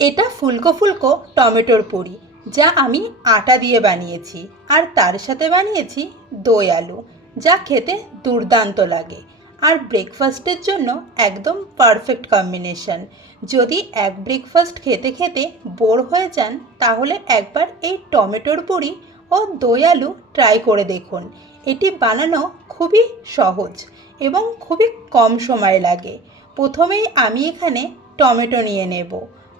এটা ফুলকো ফুলকো টমেটোর পুরি, যা আমি আটা দিয়ে বানিয়েছি আর তার সাথে বানিয়েছি দই আলু, যা খেতে দুর্দান্ত লাগে। আর ব্রেকফাস্টের জন্য একদম পারফেক্ট কম্বিনেশন যদি এক ব্রেকফাস্ট খেতে খেতে বোর হয়ে যান, তাহলে একবার এই টমেটোর পুরি ও দই আলু ট্রাই করে দেখুন। এটি বানানো খুবই সহজ এবং খুবই কম সময় লাগে। প্রথমেই আমি এখানে টমেটো নিয়ে নেব।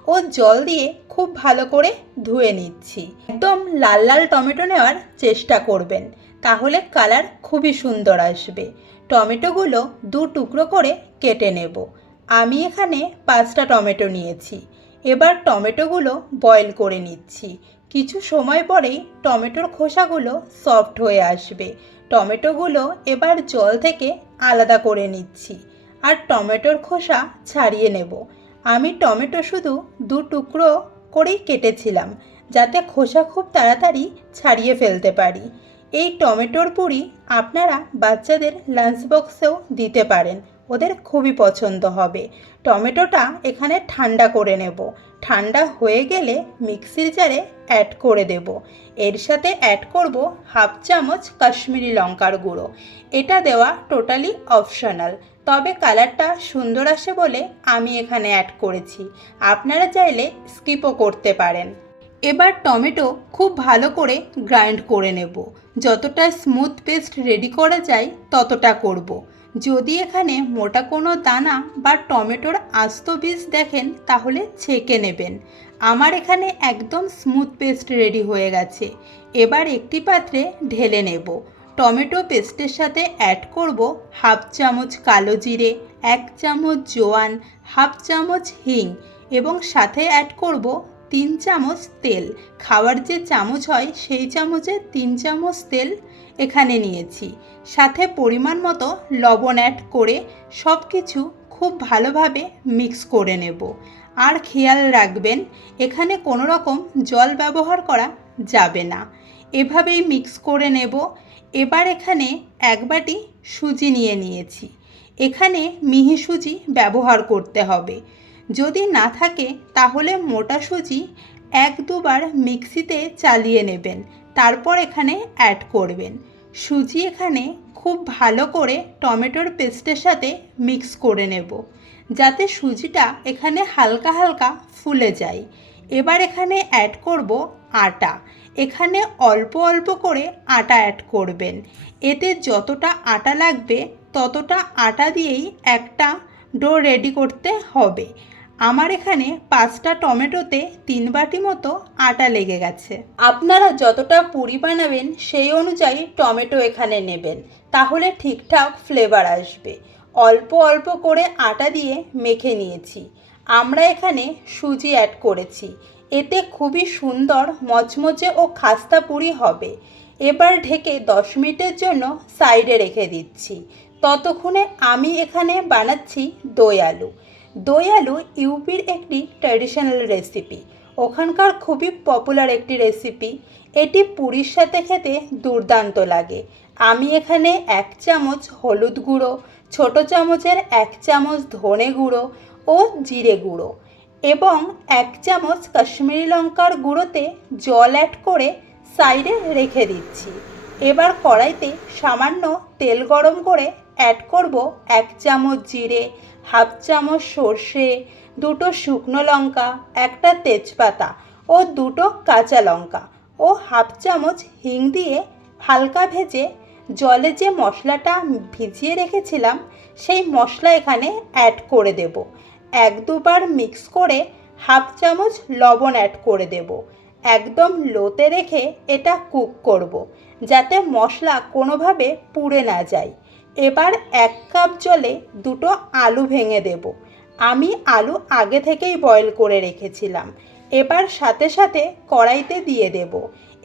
ও জল দিয়ে খুব ভালো করে ধুয়ে নিচ্ছি। একদম লাল লাল টমেটো নেওয়ার চেষ্টা করবেন, তাহলে কালার খুবই সুন্দর আসবে। টমেটোগুলো দু টুকরো করে কেটে নেব। আমি এখানে পাঁচটা টমেটো নিয়েছি। এবার টমেটোগুলো বয়েল করে নিচ্ছি। কিছু সময় পরেই টমেটোর খোসাগুলো সফট হয়ে আসবে। টমেটোগুলো এবার জল থেকে আলাদা করে নিচ্ছি। আর টমেটোর খোসা ছাড়িয়ে নেব। আমি টমেটো শুধু দু টুকরো করেই কেটেছিলাম, যাতে খোসা খুব তাড়াতাড়ি ছাড়িয়ে ফেলতে পারি। এই টমেটোর পুরি আপনারা বাচ্চাদের লাঞ্চ বক্সেও দিতে পারেন, ওদের খুবই পছন্দ হবে। টমেটোটা এখানে ঠান্ডা করে নেব। ঠান্ডা হয়ে গেলে মিক্সির জারে অ্যাড করে দেব। এর সাথে অ্যাড করব হাফ চামচ কাশ্মীরি লঙ্কার গুঁড়ো। এটা দেওয়া টোটালি অপশনাল তবে কালারটা সুন্দর আসে বলে আমি এখানে অ্যাড করেছি। আপনারা চাইলে স্কিপও করতে পারেন। এবার টমেটো খুব ভালো করে গ্রাইন্ড করে নেব। যতটা স্মুথ পেস্ট রেডি করা যায় ততটা করব। যদি এখানে মোটা কোনো দানা বা টমেটোর আস্ত বীজ দেখেন, তাহলে ছেঁকে নেবেন। আমার এখানে একদম স্মুথ পেস্ট রেডি হয়ে গেছে। এবার একটি পাত্রে ঢেলে নেব। টমেটো পেস্টের সাথে অ্যাড করব হাফ চামচ কালো জিরে, এক চামচ জোয়ান, হাফ চামচ হিং এবং সাথে অ্যাড করব তিন চামচ তেল। খাওয়ার যে চামচ হয়, সেই চামচে তিন চামচ তেল এখানে নিয়েছি। সাথে পরিমাণ মতো লবণ অ্যাড করে সব কিছু খুব ভালোভাবে মিক্স করে নেব। আর খেয়াল রাখবেন, এখানে কোনো রকম জল ব্যবহার করা যাবে না। এভাবেই মিক্স করে নেব। এবার এখানে এক বাটি সুজি নিয়ে নিয়েছি। এখানে মিহি সুজি ব্যবহার করতে হবে। যদি না থাকে, তাহলে মোটা সুজি এক দুবার মিক্সিতে চালিয়ে নেবেন, তারপর এখানে অ্যাড করবেন। সুজি এখানে খুব ভালো করে টমেটোর পেস্টের সাথে মিক্স করে নেব, যাতে সুজিটা এখানে হালকা হালকা ফুলে যায়। এবার এখানে অ্যাড করব আটা, এখানে অল্প অল্প করে আটা অ্যাড করবেন। এতে যতটা আটা লাগবে, ততটা আটা দিয়েই একটা ডো রেডি করতে হবে। আমার এখানে পাঁচটা টমেটোতে তিন বাটি মতো আটা লেগে গেছে। আপনারা যতটা পুরি বানাবেন সেই অনুযায়ী টমেটো এখানে নেবেন, তাহলে ঠিকঠাক ফ্লেভার আসবে। অল্প অল্প করে আটা দিয়ে মেখে নিয়েছি। আমরা এখানে সুজি অ্যাড করেছি। এতে খুবই সুন্দর মচমচে ও খাস্তা পুরি হবে। এবার ঢেকে দশ মিনিটের জন্য সাইডে রেখে দিচ্ছি। ততক্ষণে আমি এখানে বানাচ্ছি দই আলু। দই আলু ইউপির একটি ট্র্যাডিশনাল রেসিপি ওখানকার খুবই পপুলার একটি রেসিপি এটি পুরীর সাথে খেতে দুর্দান্ত লাগে। আমি এখানে এক চামচ হলুদ গুঁড়ো, ছোট চামচের এক চামচ ধনে গুঁড়ো ও জিরে গুঁড়ো এবং এক চামচ কাশ্মীরি লঙ্কার গুঁড়োতে জল অ্যাড করে সাইডে রেখে দিচ্ছি। এবার কড়াইতে সামান্য তেল গরম করে অ্যাড করব এক চামচ জিরে হাফ চামচ সর্ষে, দুটো শুকনো লঙ্কা, একটা তেজপাতা ও দুটো কাঁচা লঙ্কা ও হাফ চামচ হিং দিয়ে হালকা ভেজে জলে যে মশলাটা ভিজিয়ে রেখেছিলাম, সেই মশলা এখানে অ্যাড করে দেব এক দুবার মিক্স করে হাফ চামচ লবণ অ্যাড করে দেব একদম লোতে রেখে এটা কুক করব। যাতে মশলা কোনোভাবে পুড়ে না যায় এবার এক কাপ জলে দুটো আলু ভেঙে দেব। আমি আলু আগে থেকেই বয়েল করে রেখেছিলাম। এবার সাথে সাথে কড়াইতে দিয়ে দেব।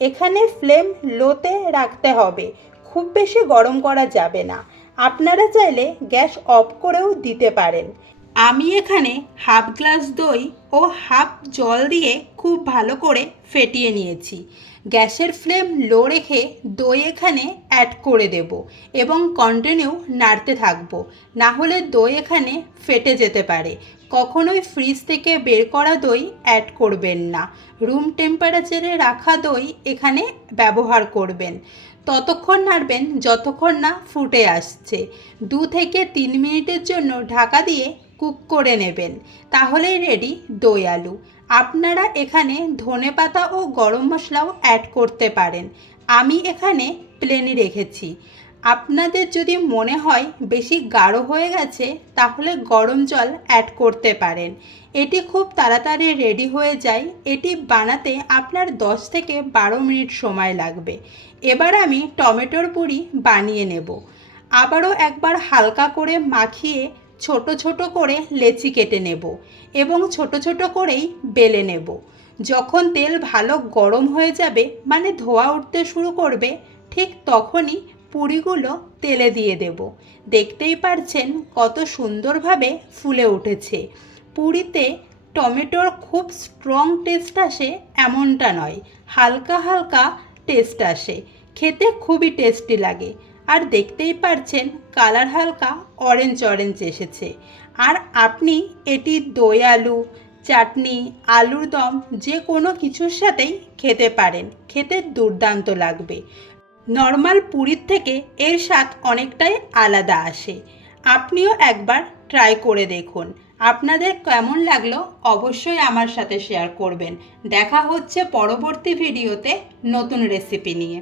এখানে ফ্লেম লোতে রাখতে হবে। খুব বেশি গরম করা যাবে না। আপনারা চাইলে গ্যাস অফ করেও দিতে পারেন। আমি এখানে হাফ গ্লাস দই ও হাফ জল দিয়ে খুব ভালো করে ফেটিয়ে নিয়েছি। গ্যাসের ফ্লেম লো রেখে দই এখানে অ্যাড করে দেব এবং কন্টিনিউ নাড়তে থাকব। না হলে দই এখানে ফেটে যেতে পারে। কখনোই ফ্রিজ থেকে বের করা দই অ্যাড করবেন না। রুম টেম্পারেচারে রাখা দই এখানে ব্যবহার করবেন। ততক্ষণ নাড়বেন যতক্ষণ না ফুটে আসছে। দু থেকে তিন মিনিটের জন্য ঢাকা দিয়ে কুক করে নেবেন। তাহলেই রেডি দই আলু আপনারা এখানে ধনে পাতা ও গরম মশলাও অ্যাড করতে পারেন। আমি এখানে প্লেনই রেখেছি। আপনাদের যদি মনে হয় বেশি গাঢ় হয়ে গেছে, তাহলে গরম জল অ্যাড করতে পারেন। এটি খুব তাড়াতাড়ি রেডি হয়ে যায়। এটি বানাতে আপনার 10 থেকে বারো মিনিট সময় লাগবে। এবার আমি টমেটোর পুরি বানিয়ে নেব। আবারও একবার হালকা করে মাখিয়ে ছোট ছোট করে লেচি কেটে নেব এবং ছোট ছোট করেই বেলে নেব। যখন তেল ভালো গরম হয়ে যাবে মানে ধোয়া উঠতে শুরু করবে, ঠিক তখনই পুরিগুলো তেলে দিয়ে দেব। দেখতেই পারছেন কত সুন্দরভাবে ফুলে উঠেছে। পুরিতে টমেটোর খুব স্ট্রং টেস্ট আসে এমনটা নয়, হালকা হালকা টেস্ট আসে। খেতে খুবই টেস্টি লাগে। আর দেখতেই পারছেন কালার হালকা অরেঞ্জ অরেঞ্জ এসেছে। আর আপনি এটি দই আলু, চাটনি, আলুর দম যে কোনো কিছুর সাথেই খেতে পারেন। খেতে দুর্দান্ত লাগবে। নর্মাল পুরীর থেকে এর স্বাদ অনেকটাই আলাদা আসে। আপনিও একবার ট্রাই করে দেখুন। আপনাদের কেমন লাগল অবশ্যই আমার সাথে শেয়ার করবেন। দেখা হচ্ছে পরবর্তী ভিডিওতে নতুন রেসিপি নিয়ে।